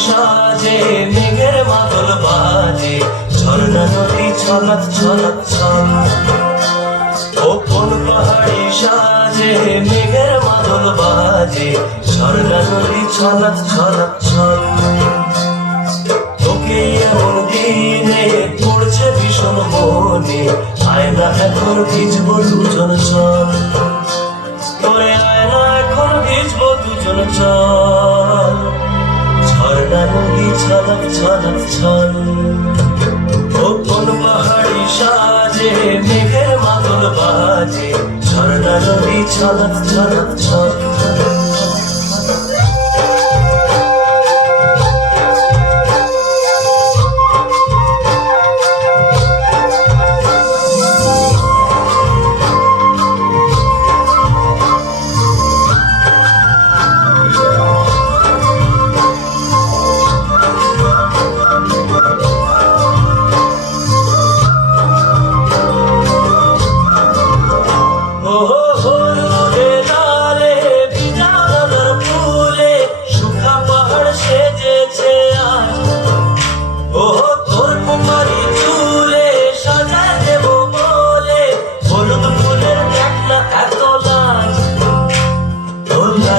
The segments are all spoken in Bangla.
সাজে মেঘের মাদল বাজে ঝর্ণা নদী ছলক ছলক ছল ও কোন পাহাড়ি সাজে মেঘের মাদল বাজে ঝর্ণা নদী ছলক ছলক ছল তোকে এমন দিনে পড়ছে ভীষণ মনে আয়না এখন ভিজবো দুজন চল তোরে আয়না এখন ভিজবো দুজন চল ঝর্ণা নদী ছলক ছলক ছল ও কোন পাহাড়ি সাজে মেঘের মাদল বাজে ঝর্ণা নদী ছলক ছলক ছল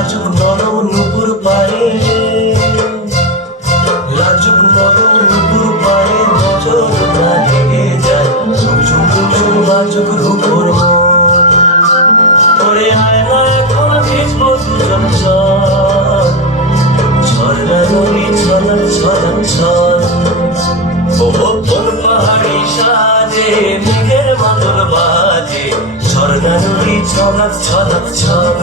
লাজুক নরম নুপুর পায়ে লাজুক নরম নুপুর পায়ে নজর না লেগে যায় ঝুমঝুম ঝুমঝুম লাজুক রূপর ওরে আয়না এখন ভিজবো দুজন চল ঝর্ণা নদী ছলক ছলক ছল ও কোন পাহাড়ি সাজে মেঘের মাদল বাজে ঝর্ণা নদী ছলক ছলক ছল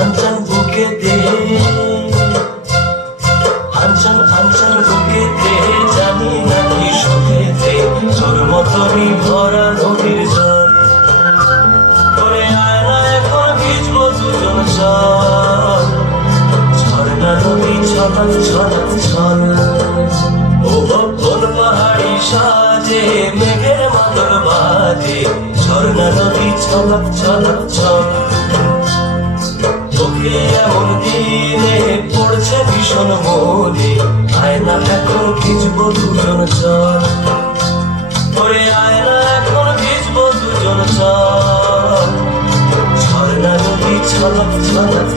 আঞ্চল বুকে দে আঞ্চল আঞ্চল বুকে দে জানি না কি সুখেতে তোর মতনই ভরা নদীর জল তোরে আয়না এখন ভিজবো দুজন চল ঝর্ণা নদী ছলক ছলক ছল ও কোন পাহাড়ি সাজে মেঘের মাদল বাজে ঝর্ণা নদী ছলক ছলক ছল তোকে এমন দিনে পড়ছে ভীষণ মনে আয়না এখন ভিজবো দুজন চল ওরে আয়না এখন ভিজবো দুজন চল ঝর্ণা নদী ছলক ছলক